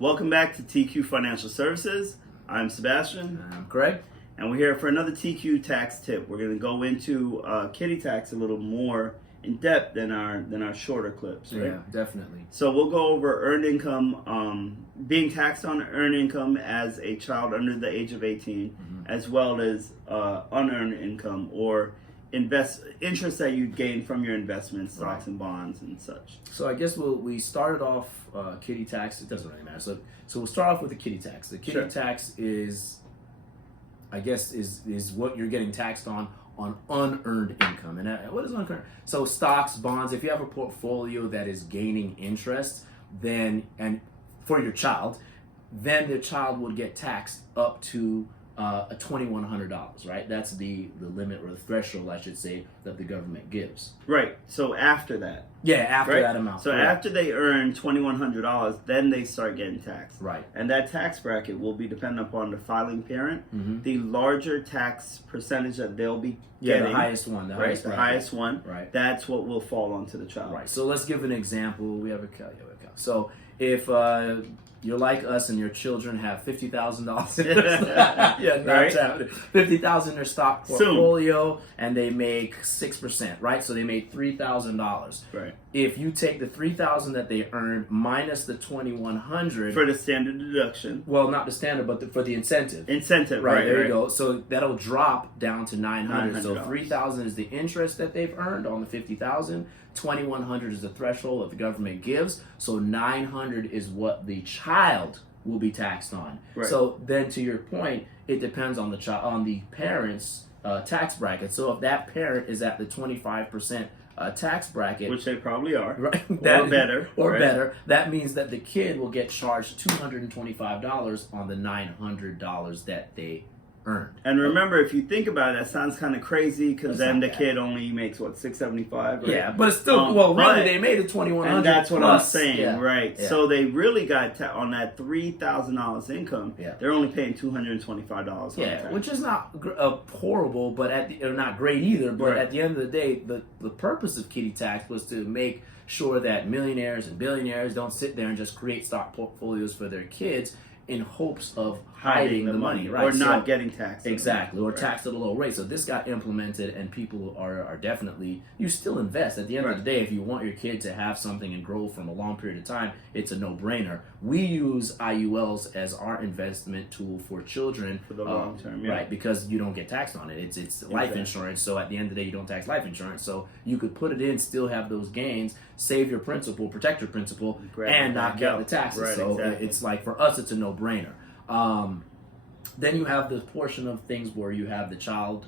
Welcome back to TQ Financial Services. I'm Sebastian. I'm Craig. And we're here for another TQ tax tip. We're going to go into kitty tax a little more in depth than our shorter clips, right? Yeah, definitely. So we'll go over earned income, being taxed on earned income as a child under the age of 18, as well as unearned income or interest that you gain from your investments, stocks and bonds and such. So I guess we started off kitty tax. It doesn't really matter. So we'll start off with the kitty tax. The kitty tax is, I guess, is what you're getting taxed on unearned income. And what is unearned? So stocks, bonds. If you have a portfolio that is gaining interest, then and for your child, then the child would get taxed up to $2,100, right? That's the limit or the threshold, I should say, that the government gives. Right. So after that. Yeah, after that amount. So after they earn $2,100, then they start getting taxed. Right. And that tax bracket will be dependent upon the filing parent. The larger tax percentage that they'll be getting. The highest one. The highest one. Right. That's what will fall onto the child. Right. So let's give an example. We have a calculator. So if you're like us and your children have $50,000 in their $50,000 in their stock portfolio and they make 6%, right? So they made $3,000. Right. If you take the $3,000 that they earned minus the $2,100 for the standard deduction. Well, not the standard, but for the incentive. Right. There you go. So that'll drop down to $900. So $3,000 is the interest that they've earned on the $50,000. $2,100 is the threshold that the government gives. So $900 is what the child will be taxed on. Right. So then, to your point, it depends on the child, on the parent's tax bracket. So if that parent is at the 25% tax bracket, which they probably are, right? or better, that means that the kid will get charged $225 on the $900 that they earned. And remember, if you think about it, that sounds kind of crazy because then the kid only makes what, $675? Right? Yeah, but it's still really they made it $2,100. And that's what I'm saying, right? Yeah. So they really got on that $3,000 income. Yeah. They're only paying $225. Yeah, which is not horrible, but or not great either. But at the end of the day, the purpose of kitty tax was to make sure that millionaires and billionaires don't sit there and just create stock portfolios for their kids in hopes of hiding the money, right? Or not getting taxed. Exactly, or taxed at a low rate. So this got implemented, and people are definitely, you still invest. At the end of the day, if you want your kid to have something and grow from a long period of time, it's a no-brainer. We use IULs as our investment tool for children. For the long term, right, because you don't get taxed on it. It's life insurance, so at the end of the day, you don't tax life insurance. So you could put it in, still have those gains, save your principal, protect your principal, and not get the taxes. Right, so it's like, for us, it's a no-brainer. Then you have the portion of things where you have the child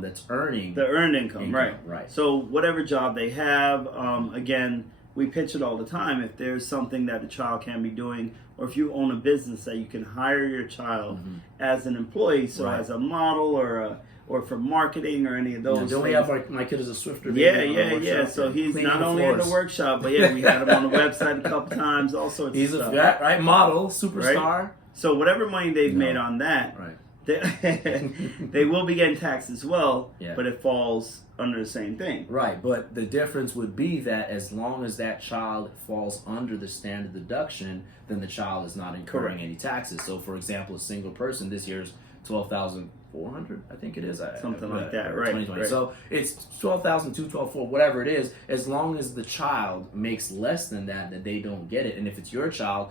that's earning the earned income, right? Right. So whatever job they have, again, we pitch it all the time. If there's something that the child can be doing, or if you own a business that you can hire your child as an employee, so as a model or for marketing or any of those. Don't we have my kid is a Swifter? Yeah. So he's not only in the workshop, but we had him on the website a couple times, all sorts of stuff. He's a model, superstar. Right? So whatever money they've made on that, they will be getting taxed as well, but it falls under the same thing. Right, but the difference would be that as long as that child falls under the standard deduction, then the child is not incurring any taxes. So, for example, a single person this year's $12,400, I think it is. Something like that, right. So it's $12,200, $12,400, whatever it is. As long as the child makes less than that, then they don't get it. And if it's your child,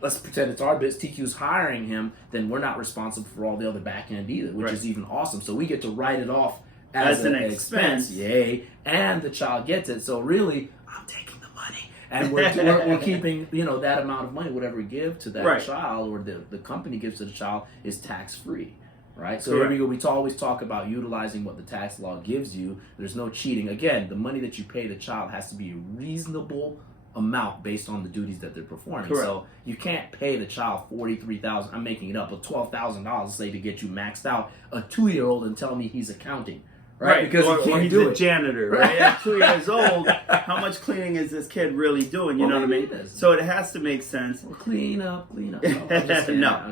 let's pretend it's our business, TQ's hiring him, then we're not responsible for all the other back end either, which is even awesome. So we get to write it off as an expense. Yay. And the child gets it. So really, I'm taking the money. And we're keeping, that amount of money, whatever we give to that child or the company gives to the child is tax free. Right? So here we go. We always talk about utilizing what the tax law gives you. There's no cheating. Again, the money that you pay the child has to be a reasonable amount based on the duties that they're performing. So you can't pay the child $43,000. I'm making it up, but $12,000, say, to get you maxed out. A 2-year-old and tell me he's accounting, right? Because he can't he's do a janitor, right? At 2 years old, how much cleaning is this kid really doing? You know what I mean? So it has to make sense. Well, clean up. No,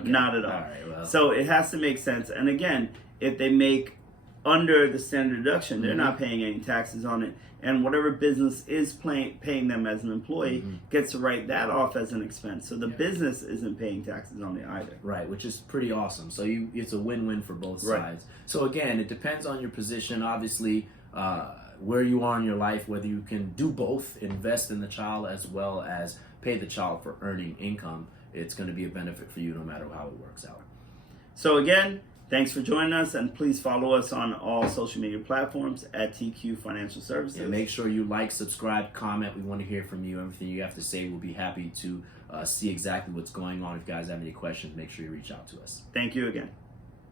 not at all. All right, well. So it has to make sense. And again, if they make under the standard deduction, they're not paying any taxes on it. And whatever business is paying them as an employee gets to write that off as an expense. So the business isn't paying taxes on it either. Right, which is pretty awesome. So it's a win-win for both Right. sides. So again, it depends on your position, obviously, where you are in your life, whether you can do both, invest in the child as well as pay the child for earning income. It's going to be a benefit for you no matter how it works out. So again, thanks for joining us, and please follow us on all social media platforms at TQ Financial Services. And make sure you like, subscribe, comment. We want to hear from you. Everything you have to say, we'll be happy to see exactly what's going on. If you guys have any questions, make sure you reach out to us. Thank you again.